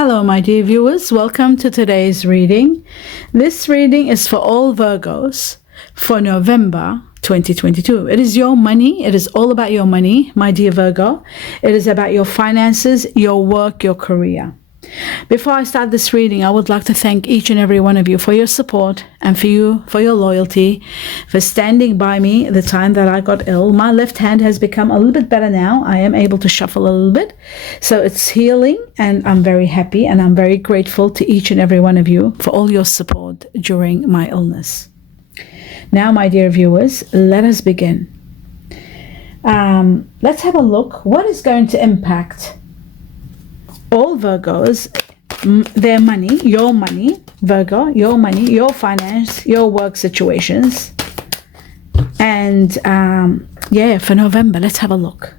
Hello, my dear viewers. Welcome to today's reading. This reading is for all Virgos for November 2022. It is your money. It is all about your money, my dear Virgo. It is about your finances, your work, your career. Before I start this reading, I would like to thank each and every one of you for your support and for your loyalty, for standing by me the time that I got ill. My left hand has become a little bit better now. I am able to shuffle a little bit. So it's healing, and I'm very happy and I'm very grateful to each and every one of you for all your support during my illness. Now, my dear viewers, let us begin. Let's have a look. What is going to impact all Virgos, their money, Virgo, your money, your finance, your work situations. And for November, let's have a look.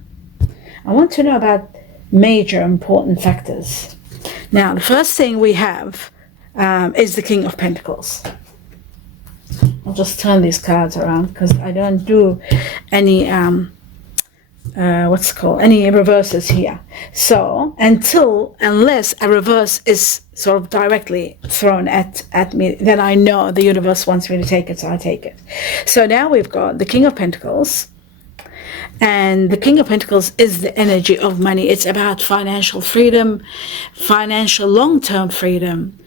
I want to know about major important factors. Now, the first thing we have is the King of Pentacles. I'll just turn these cards around because I don't do any any reverses here. So unless a reverse is sort of directly thrown at me, then I know the universe wants me to take it, so I take it. So now we've got the King of Pentacles, and the King of Pentacles is the energy of money. It's about financial freedom, financial long-term freedom.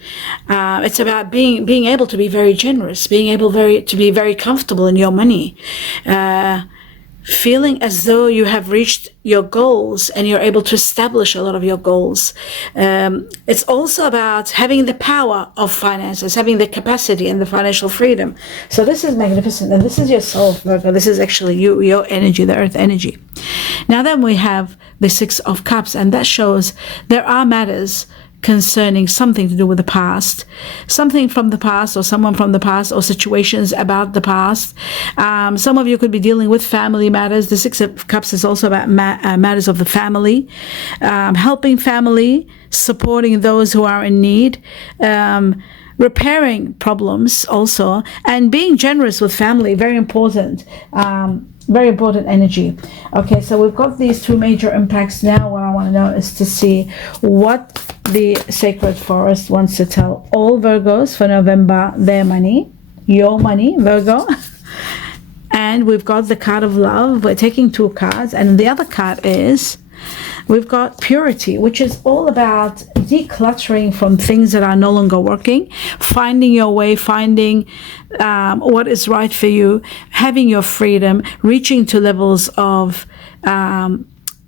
It's about being able to be very generous, being able to be very comfortable in your money. Feeling as though you have reached your goals and you're able to establish a lot of your goals. It's also about having the power of finances, having the capacity and the financial freedom. So this is magnificent, and this is your soul, Virgo. This is actually you, your energy, the earth energy. Now then we have the Six of Cups, and that shows there are matters concerning something to do with the past, something from the past, or someone from the past, or situations about the past. Some of you could be dealing with family matters. The Six of Cups is also about matters of the family, helping family, supporting those who are in need, repairing problems also, and being generous with family. Very important. Very important energy. Okay, so we've got these two major impacts. Now what I want to know is to see what the Sacred Forest wants to tell all Virgos for November, their money, your money, Virgo. And we've got the card of love. We're taking two cards, and the other card is we've got purity, which is all about decluttering from things that are no longer working, finding your way, finding what is right for you, having your freedom, reaching to levels of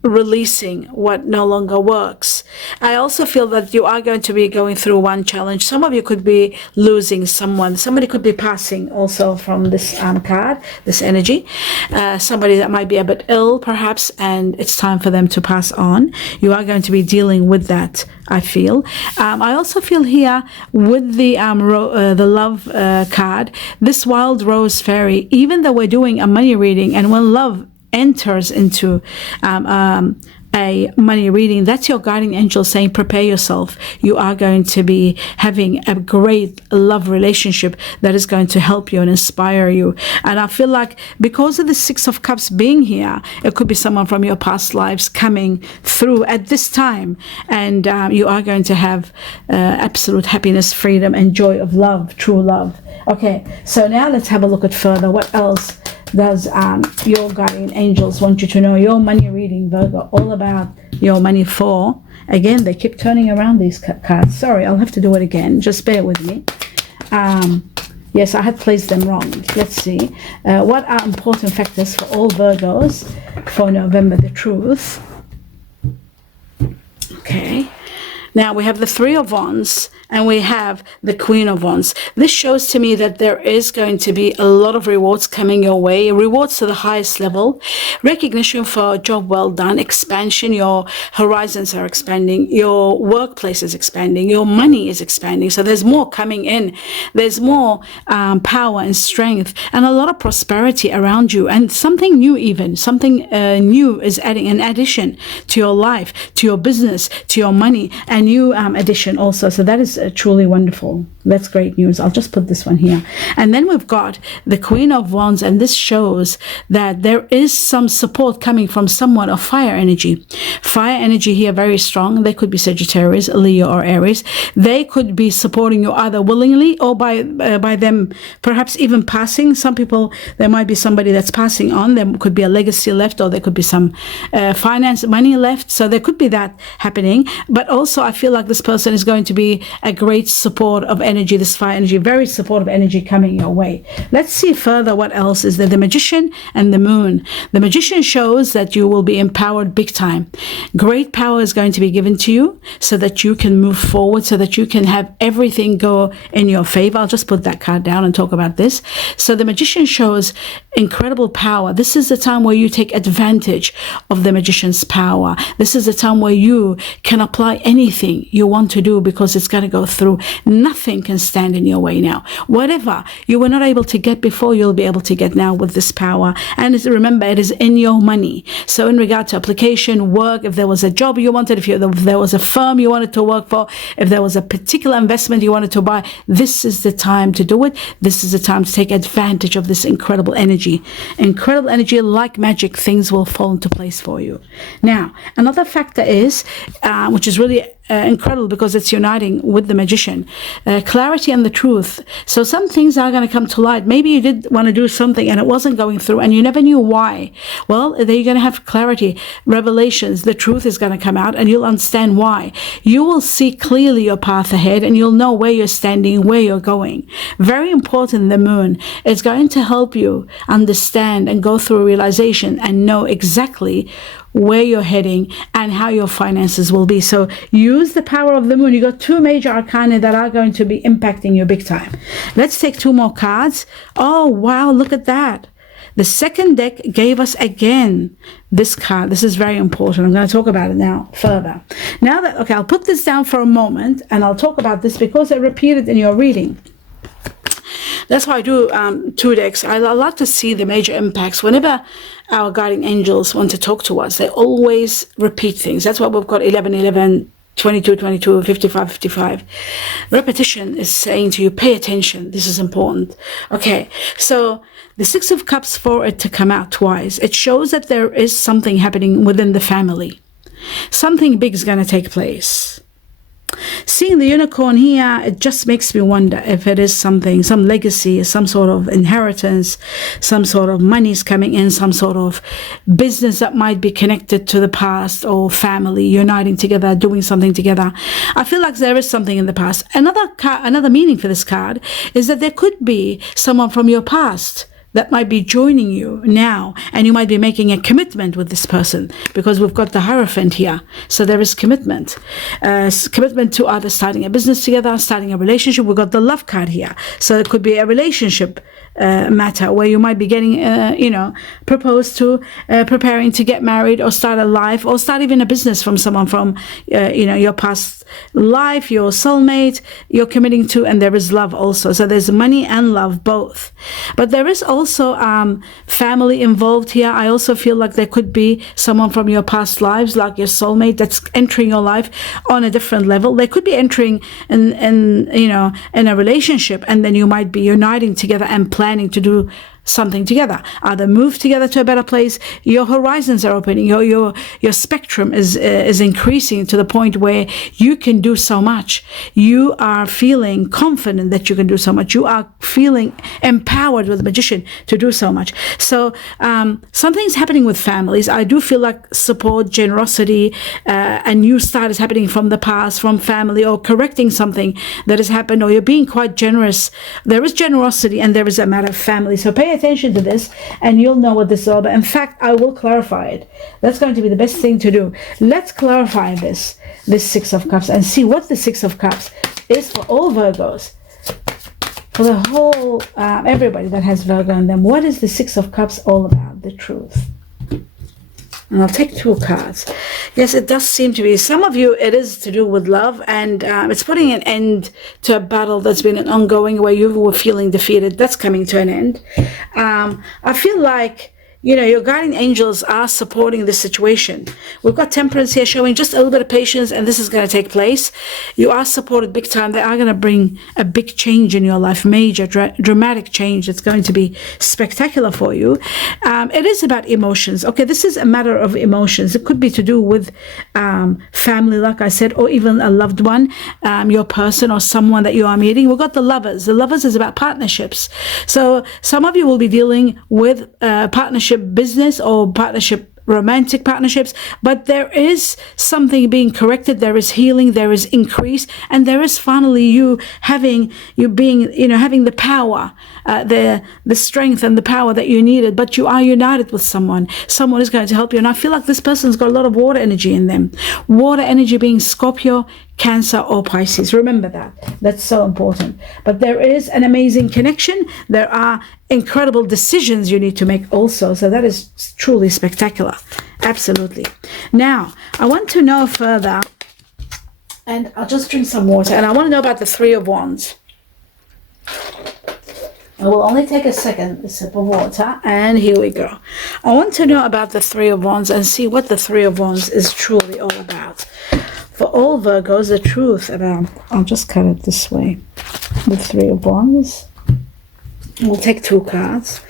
releasing what no longer works. I also feel that you are going to be going through one challenge. Some of you could be losing someone. Somebody could be passing also from this card, this energy. Somebody that might be a bit ill perhaps, and it's time for them to pass on. You are going to be dealing with that, I feel. I also feel here with the love card, this wild rose fairy, even though we're doing a money reading, and when love enters into a money reading, that's your guardian angel saying, prepare yourself. You are going to be having a great love relationship that is going to help you and inspire you. And I feel like because of the Six of Cups being here, it could be someone from your past lives coming through at this time, and you are going to have absolute happiness, freedom, and joy of love, true love. Okay, so now let's have a look at further. What else does your guardian angels want you to know? Your money reading, Virgo, all about your money for. Again, they keep turning around these cards. Sorry, I'll have to do it again. Just bear with me. Yes, I had placed them wrong. Let's see. What are important factors for all Virgos for November? The truth. Okay. Now we have the Three of Wands, and we have the Queen of Wands. This shows to me that there is going to be a lot of rewards coming your way, rewards to the highest level, recognition for a job well done, expansion, your horizons are expanding, your workplace is expanding, your money is expanding. So there's more coming in. There's more power and strength, and a lot of prosperity around you, and something new, even something new is adding an addition to your life, to your business, to your money, and new addition also. So that is truly wonderful. That's great news. I'll just put this one here. And then we've got the Queen of Wands, and this shows that there is some support coming from someone of fire energy. Fire energy here very strong. They could be Sagittarius, Leo, or Aries. They could be supporting you either willingly or by them perhaps even passing. Some people, there might be somebody that's passing on. There could be a legacy left, or there could be some finance, money left. So there could be that happening. But also I feel like this person is going to be a great support of energy, this fire energy, very supportive energy coming your way. Let's see further what else is there. The Magician and the Moon. The Magician shows that you will be empowered big time. Great power is going to be given to you so that you can move forward, so that you can have everything go in your favor. I'll just put that card down and talk about this. So the Magician shows incredible power. This is the time where you take advantage of the Magician's power. This is the time where you can apply anything you want to do because it's going to go through. Nothing can stand in your way now. Whatever you were not able to get before, you'll be able to get now with this power. And remember, it is in your money. So in regard to application, work, if there was a job you wanted, if there was a firm you wanted to work for, if there was a particular investment you wanted to buy, this is the time to do it. This is the time to take advantage of this incredible energy. Incredible energy, like magic, things will fall into place for you. Now, another factor is, which is really incredible because it's uniting with the Magician, clarity and the truth. So some things are going to come to light. Maybe you did want to do something and it wasn't going through and you never knew why. Well, then you're going to have clarity, revelations. The truth is going to come out and you'll understand why. You will see clearly your path ahead and you'll know where you're standing, where you're going. Very important, the Moon is going to help you understand and go through a realization and know exactly where you're heading and how your finances will be. So use the power of the Moon. You got two major arcana that are going to be impacting you big time. Let's take two more cards. Oh, wow, look at that. The second deck gave us again this card. This is very important. I'm going to talk about it now further. Now that, okay, I'll put this down for a moment and I'll talk about this because I repeated in your reading. That's why I do two decks. I like to see the major impacts. Whenever our guardian angels want to talk to us, they always repeat things. That's why we've got 11, 11, 22, 22, 55, 55. Repetition is saying to you, pay attention. This is important. Okay, so the Six of Cups, for it to come out twice, it shows that there is something happening within the family. Something big is going to take place. Seeing the unicorn here, it just makes me wonder if it is something, some legacy, some sort of inheritance, some sort of money's coming in, some sort of business that might be connected to the past, or family uniting together, doing something together. I feel like there is something in the past. Another meaning for this card is that there could be someone from your past that might be joining you now, and you might be making a commitment with this person because we've got the Hierophant here. So there is commitment. Commitment to either starting a business together, starting a relationship. We've got the Love card here. So it could be a relationship matter where you might be getting, proposed to, preparing to get married or start a life or start even a business from someone from, your past life, your soulmate you're committing to, and there is love also. So there's money and love both. But there is also family involved here. I also feel like there could be someone from your past lives, like your soulmate, that's entering your life on a different level. They could be entering in a relationship, and then you might be uniting together and planning to do something together, either move together to a better place. Your horizons are opening, your spectrum is increasing to the point where you can do so much. You are feeling confident that you can do so much. You are feeling empowered with the Magician to do so much. So something's happening with families. I do feel like support, generosity, a new start is happening from the past, from family, or correcting something that has happened, or you're being quite generous. There is generosity and there is a matter of family. So pay attention to this and you'll know what this is all about. In fact, I will clarify it. That's going to be the best thing to do. Let's clarify this Six of Cups and see what the Six of Cups is for all Virgos, for the whole everybody that has Virgo in them. What is the Six of Cups all about? The truth. And I'll take two cards. Yes, it does seem to be. Some of you, it is to do with love, and it's putting an end to a battle that's been an ongoing, where you were feeling defeated. That's coming to an end. I feel like you know, your guardian angels are supporting this situation. We've got Temperance here showing just a little bit of patience, and this is going to take place. You are supported big time. They are going to bring a big change in your life, major, dramatic change. It's going to be spectacular for you. It is about emotions. Okay, this is a matter of emotions. It could be to do with family, like I said, or even a loved one, your person or someone that you are meeting. We've got the Lovers. The Lovers is about partnerships. So some of you will be dealing with partnership business or partnership, romantic partnerships, but there is something being corrected, there is healing, there is increase, and there is finally you having the power, the strength and the power that you needed, but you are united with someone is going to help you. And I feel like this person's got a lot of water energy in them, water energy being Scorpio, Cancer or Pisces. Remember that. That's so important. But there is an amazing connection. There are incredible decisions you need to make also. So that is truly spectacular. Absolutely. Now, I want to know further, and I'll just drink some water, and I want to know about the Three of Wands. I will only take a sip of water, and here we go. I want to know about the Three of Wands and see what the Three of Wands is truly all about. For all Virgos, the truth about, I'll just cut it this way, the Three of Wands. We'll take 2 cards.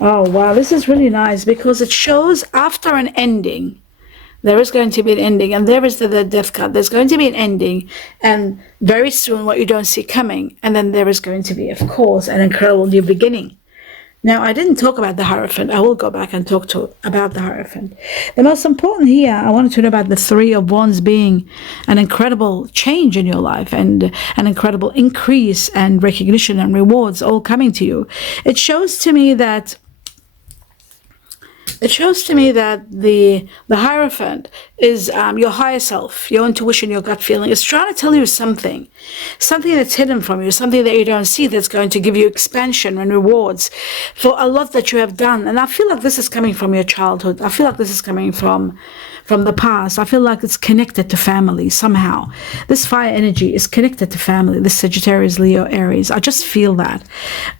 Oh, wow, this is really nice because it shows after an ending, there is going to be an ending, and there is the Death card. There's going to be an ending, and very soon what you don't see coming, and then there is going to be, of course, an incredible new beginning. Now, I didn't talk about the Hierophant. I will go back and talk about the Hierophant. The most important here, I wanted to know about the Three of Wands being an incredible change in your life and an incredible increase and recognition and rewards all coming to you. It shows to me that the Hierophant is your higher self, your intuition, your gut feeling. It's trying to tell you something that's hidden from you, something that you don't see, that's going to give you expansion and rewards for a lot that you have done. And I feel like this is coming from your childhood. I feel like this is coming from the past. I feel like it's connected to family somehow. This fire energy is connected to family, this Sagittarius, Leo, Aries. I just feel that.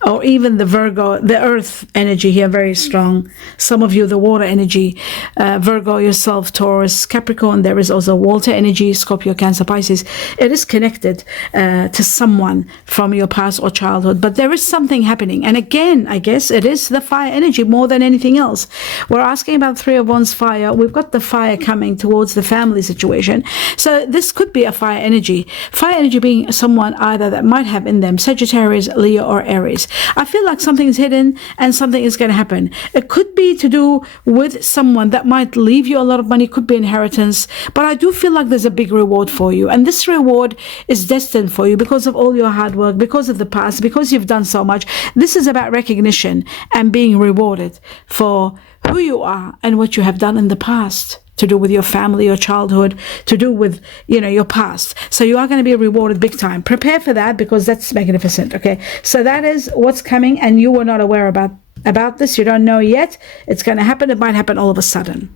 Or even the Virgo, the earth energy here, very strong. Some of you, the water energy, Virgo, yourself, Taurus, Capricorn. There is also water energy, Scorpio, Cancer, Pisces. It is connected to someone from your past or childhood, but there is something happening. And again, I guess it is the fire energy more than anything else. We're asking about Three of Wands fire. We've got the fire coming towards the family situation. So this could be a fire energy. Fire energy being someone either that might have in them Sagittarius, Leo, or Aries. I feel like something is hidden and something is going to happen. It could be to do with someone that might leave you a lot of money, could be inheritance, but I do feel like there's a big reward for you. And this reward is destined for you because of all your hard work, because of the past, because you've done so much. This is about recognition and being rewarded for who you are and what you have done in the past, to do with your family, your childhood, to do with, your past. So you are going to be rewarded big time. Prepare for that because that's magnificent. Okay. So that is what's coming, and you were not aware about this. You don't know yet. It's going to happen. It might happen all of a sudden.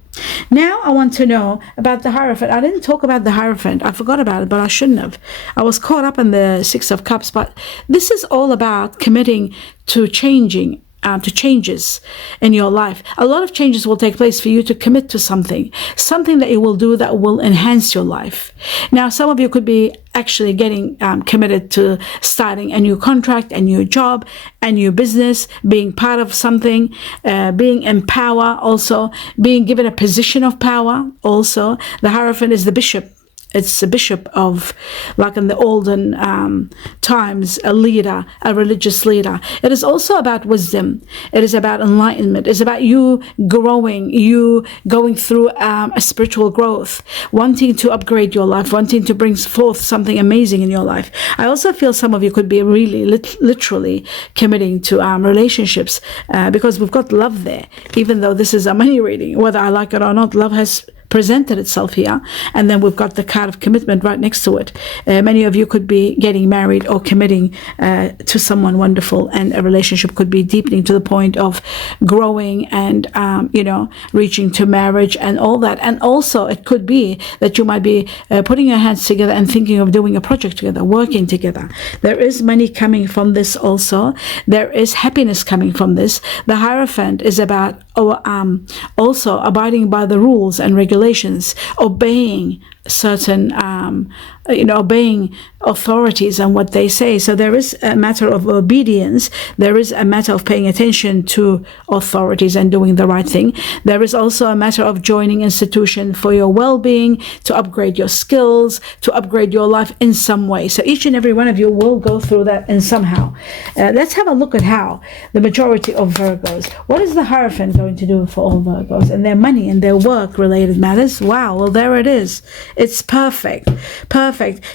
Now I want to know about the Hierophant. I didn't talk about the Hierophant. I forgot about it, but I shouldn't have. I was caught up in the Six of Cups, but this is all about committing to changing, to changes in your life. A lot of changes will take place for you to commit to something that you will do that will enhance your life. Now, some of you could be actually getting committed to starting a new contract, a new job, a new business, being part of something, being in power also, being given a position of power also. The Hierophant is the bishop. It's a bishop of, like in the olden times, a leader, a religious leader. It is also about wisdom. It is about enlightenment. It's about you growing, you going through a spiritual growth, wanting to upgrade your life, wanting to bring forth something amazing in your life. I also feel some of you could be really literally committing to relationships because we've got love there. Even though this is a money reading, whether I like it or not, love has presented itself here, and then we've got the card of commitment right next to it. Many of you could be getting married or committing to someone wonderful, and a relationship could be deepening to the point of growing and reaching to marriage and all that. And also it could be that you might be putting your hands together and thinking of doing a project together, working together. There is money coming from this also. There is happiness coming from this. The Hierophant is about or also abiding by the rules and regulations, obeying certain obeying authorities and what they say. So there is a matter of obedience, there is a matter of paying attention to authorities and doing the right thing. There is also a matter of joining institution for your well-being, to upgrade your skills, to upgrade your life in some way. So each and every one of you will go through that in somehow. Let's have a look at how the majority of Virgos, what is the Hierophant going to do for all Virgos and their money and their work related matters? Wow, well, there it is. It's perfect.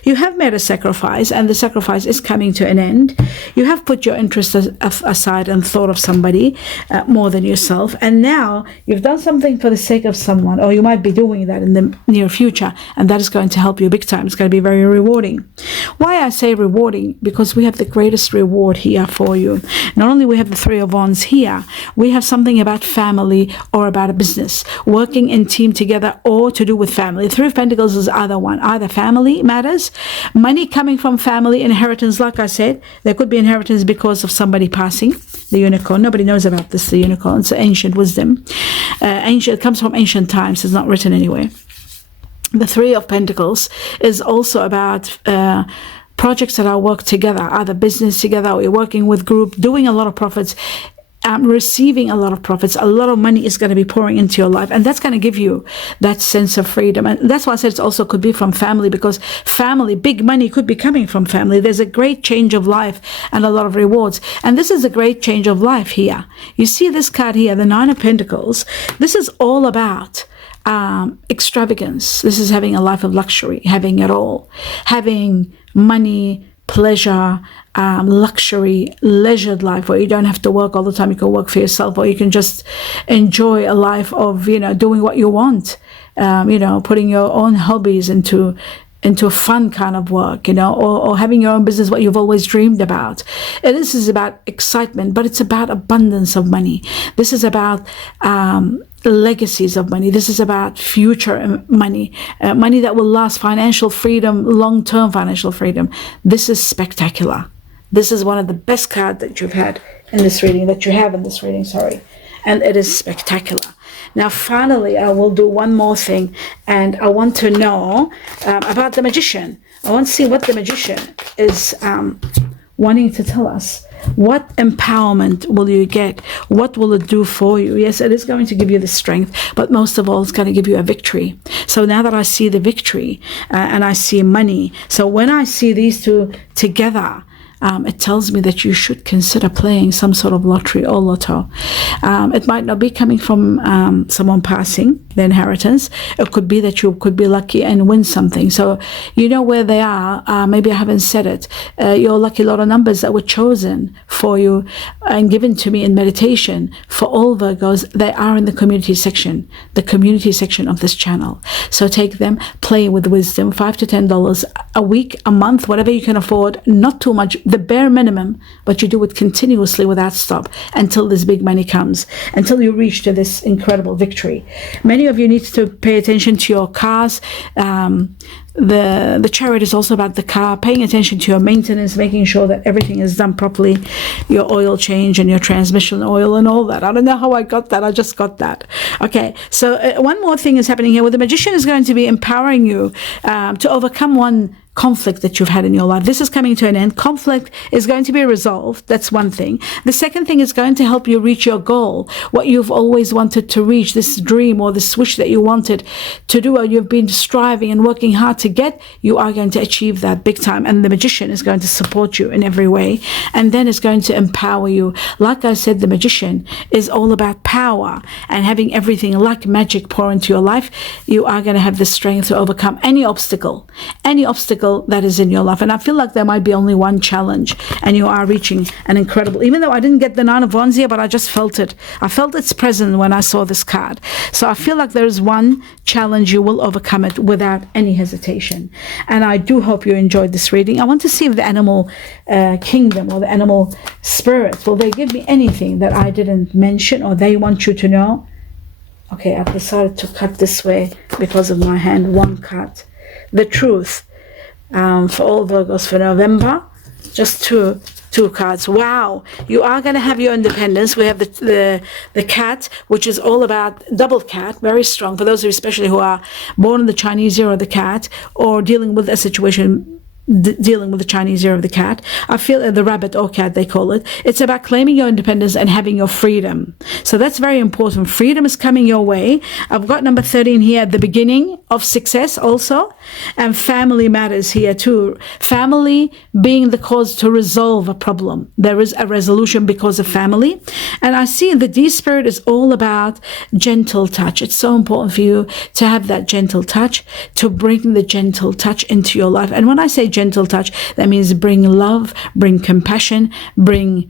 You have made a sacrifice, and the sacrifice is coming to an end. You have put your interests aside and thought of somebody more than yourself, and now you've done something for the sake of someone, or you might be doing that in the near future, and that is going to help you big time. It's going to be very rewarding. Why I say rewarding? Because we have the greatest reward here for you. Not only we have the Three of Wands here, we have something about family or about a business, working in team together or to do with family. The Three of Pentacles is either family matters, money coming from family, inheritance. Like I said, there could be inheritance because of somebody passing. The unicorn, nobody knows about this. The unicorn, it's ancient wisdom. It comes from ancient times. It's not written anywhere. The Three of Pentacles is also about projects that are work together, either business together, or you're working with group, doing a lot of profits, receiving a lot of profits. A lot of money is going to be pouring into your life, and that's going to give you that sense of freedom. And that's why I said it also could be from family, because family, big money could be coming from family. There's a great change of life and a lot of rewards, and this is a great change of life here. You see this card here, the Nine of Pentacles. This is all about extravagance. This is having a life of luxury, having it all, having money, pleasure, luxury, leisured life where you don't have to work all the time. You can work for yourself, or you can just enjoy a life of, doing what you want, putting your own hobbies into a fun kind of work, or having your own business, what you've always dreamed about. And this is about excitement, but it's about abundance of money. This is about legacies of money. This is about future money, money that will last, financial freedom, long-term financial freedom. This is spectacular. This is one of the best cards that you have in this reading, and it is spectacular. Now, finally, I will do one more thing, and I want to know about the Magician. I want to see what the Magician is wanting to tell us. What empowerment will you get? What will it do for you? Yes, it is going to give you the strength, but most of all, it's going to give you a victory. So now that I see the victory and I see money, so when I see these two together, it tells me that you should consider playing some sort of lottery or lotto. It might not be coming from someone passing, the inheritance. It could be that you could be lucky and win something. So you know where they are. Maybe I haven't said it. Your lucky lotto numbers that were chosen for you and given to me in meditation for all Virgos, they are in the community section of this channel. So take them, play with wisdom, $5 to $10 a week, a month, whatever you can afford, not too much, the bare minimum, but you do it continuously without stop until this big money comes, until you reach to this incredible victory. Many of you need to pay attention to your cars. The chariot is also about the car, paying attention to your maintenance, making sure that everything is done properly, your oil change and your transmission oil and all that. I don't know how I got that. I just got that. Okay, so one more thing is happening here where the Magician is going to be empowering you to overcome one conflict that you've had in your life. This is coming to an end. Conflict is going to be resolved. That's one thing. The second thing is going to help you reach your goal, what you've always wanted to reach, this dream or this wish that you wanted to do, or you've been striving and working hard to get. You are going to achieve that big time, and the Magician is going to support you in every way, and then it's going to empower you. Like I said, the Magician is all about power and having everything like magic pour into your life. You are going to have the strength to overcome any obstacle that is in your life. And I feel like there might be only one challenge, and you are reaching an incredible, even though I didn't get the Nine of Wands here, but I just felt it. I felt its presence when I saw this card. So I feel like there is one challenge. You will overcome it without any hesitation. And I do hope you enjoyed this reading. I want to see if the animal kingdom or the animal spirits, will they give me anything that I didn't mention or they want you to know? Okay, I've decided to cut this way because of my hand. One cut. The truth. For all Virgos for November, just to 2 cards. Wow, you are going to have your independence. We have the cat, which is all about double cat, very strong for those of you especially who are born in the Chinese year of the cat, or dealing with a situation dealing with the Chinese year of the cat. I feel the rabbit or cat, they call it. It's about claiming your independence and having your freedom. So that's very important. Freedom is coming your way. I've got number 13 here at the beginning of success also. And family matters here too. Family being the cause to resolve a problem. There is a resolution because of family. And I see the D spirit is all about gentle touch. It's so important for you to have that gentle touch, to bring the gentle touch into your life. And when I say gentle touch, that means bring love, bring compassion, bring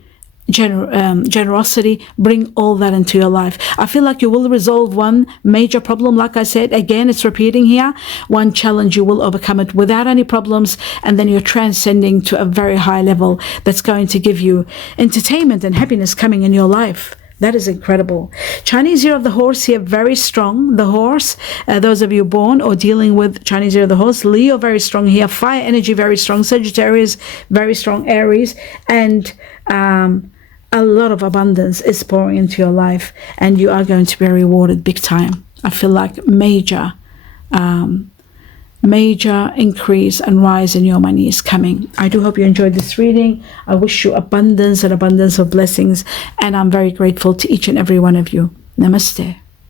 generosity, bring all that into your life. I feel like you will resolve one major problem. Like I said, again, it's repeating here. One challenge, you will overcome it without any problems, and then you're transcending to a very high level that's going to give you entertainment and happiness coming in your life. That is incredible. Chinese year of the horse here, very strong. The horse, those of you born or dealing with Chinese year of the horse. Leo, very strong here. Fire energy, very strong. Sagittarius, very strong. Aries, and a lot of abundance is pouring into your life, and you are going to be rewarded big time. I feel like major increase and rise in your money is coming. I do hope you enjoyed this reading. I wish you abundance and abundance of blessings, and I'm very grateful to each and every one of you. Namaste.